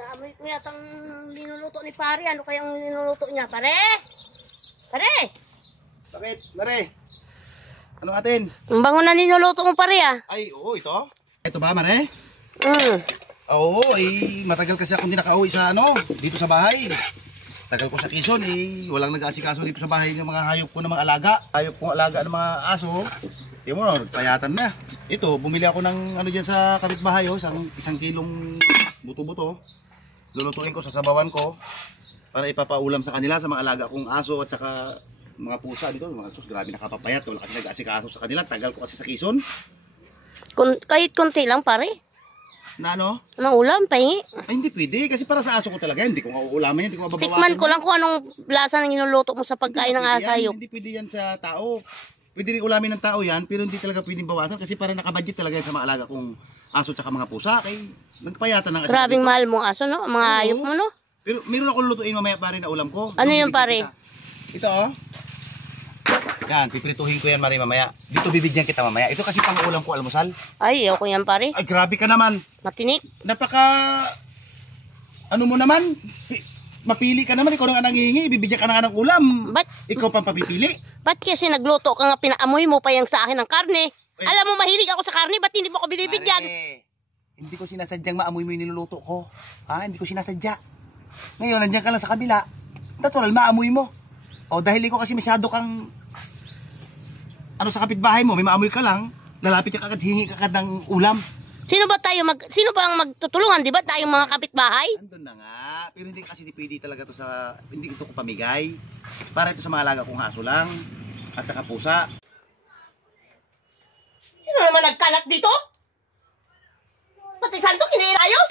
Naamoy ko yatang linuluto ni pare. Ano kayang linuluto niya? Pare! Pare! Bakit? Mare? Ano atin? Ang bango na linuluto mo pare ah. Ay, oo, ito. Ito ba, Mare? Oo, Matagal kasi ako hindi nakauwi sa dito sa bahay. Tagal ko sa Quezon, walang nag-aasikaso dito sa bahay ng mga hayop ko ng mga alaga. Hayop kong alaga ng mga aso. Tingnan mo, nagpayatan na. Ito, bumili ako ng dyan sa kapitbahay, isang kilong buto-buto. Lulutuin ko, sasabawan ko para ipapaulam sa kanila, sa mga alaga kong aso at saka mga pusa dito. Mga sus, grabe nakapapayat. Wala kasi nag-aasikaso sa kanila. Tagal ko kasi sa Quezon. Kahit konti lang pare. Na ano? Anong ulam, pahingi? Ay, hindi pwede. Kasi para sa aso ko talaga. Hindi ko mauulaman yan. Hindi ko mababawasan. Tikman ko lang kung anong lasa ng inuluto mo sa pagkain ng asayop. Hindi pwede yan sa tao. Pwede rin ulamin ng tao yan. Pero hindi talaga pwedeng bawasan. Kasi para nakabudget talaga yan sa mga alaga kong aso at mga pusa. Kaya nagpayatan ng aso. Grabing mahal mong aso, no? Mga hayop mo, no? Pero meron ako lulutuin mamaya pare na ulam ko. Ano yung pare? Ito Yan, piprituhin ko yan mamaya. Dito bibigyan kita mamaya. Ito kasi pang ulam ko almusal. Ay, ako yan pare. Ay, grabe ka naman. Matinik. Napaka... Ano mo naman? Mapili ka naman. Ikaw na nga nangihingi. Ibibigyan ka na nga ng ulam. Ikaw pang papipili. Ba't kasi nagluto ka nga pinaamoy mo pa yung sa akin ng karne? Ay. Alam mo mahilig ako sa karne. Ba't hindi mo ako binibigyan? Mare, hindi ko sinasadyang maamoy mo yung niluluto ko. Hindi ko sinasadya. Ngayon, nandiyan ka lang sa kabila. Natural, maamoy mo. O, dahil ikaw kasi masyado kang... sa kapitbahay mo, may maamoy ka lang, lalapit ka agad, hingi ka agad ng ulam. Sino ba ang magtutulungan? Di ba tayong mga kapitbahay? Andun na nga. Pero hindi kasi pwede talaga to hindi ito ko pamigay. Para ito sa mga alaga kong aso lang. At saka pusa. Sino naman nagkalat dito? Pati sandok iniayos?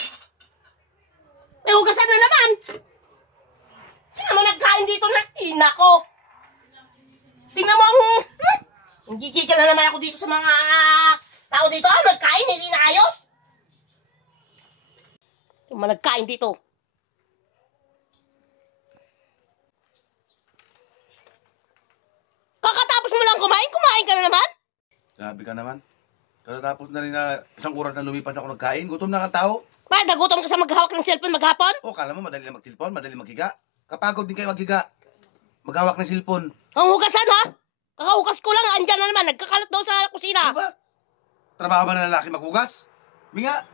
May hugasan na naman. Sino naman nagkain dito na ina ko? Tingnan mo ang... Gigigil na naman ako dito sa mga tao dito. Magkain, hindi na ayos. Yung mga nagkain dito. Kakatapos mo lang kumain ka na naman? Grabe ka naman. Katapos na rin na isang oras na lumipas ako nagkain. Gutom na ka tao. Ba, nagutom ka sa maghawak ng cellphone maghapon? Kala mo madali na mag-cellphone, madali maghiga. Kapagod din kayo maghiga. Maghawak ng cellphone. Ang hugasan ha? Kakahugas ko lang, andyan na naman, nagkakalat daw sa kusina. Diba? Trabaho ba ng lalaki maghugas? Binga,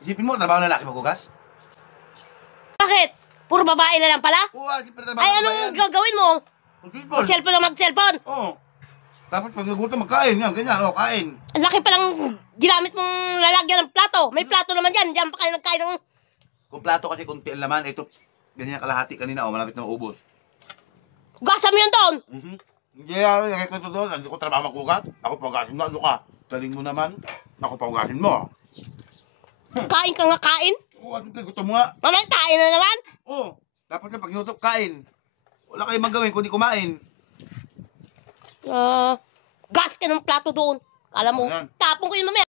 isipin mo, trabaho ng lalaki maghugas? Bakit? Puro babae na lang pala? Oo, siyempre trabaho. Ay, anong gagawin mo? Mag-cellphone na mag-cellphone? Oo. Dapat pag nagutom, magkain yan, ganyan, kain. Ang laki palang ginamit mong lalagyan ng plato. May plato naman dyan, dyan pa kayo nagkain ng... Kung plato kasi kunti ang laman, ito, ganyan kalahati kanina, malapit na ubos. Hugasan mo yan doon. Hindi, nakikita ko doon. Hindi ko trabaho maghugas. Ako paugasin mo. Ano ka? Galing mo naman. Ako paugasin mo. Kain ka nga kain? Oo, gutom mo nga. Mamaya kain na naman. Oo. Dapat na pag inutok, kain. Wala kayong magawin kundi kumain. Gas ka ng plato doon. Kala mo, tapon ko yun mamaya.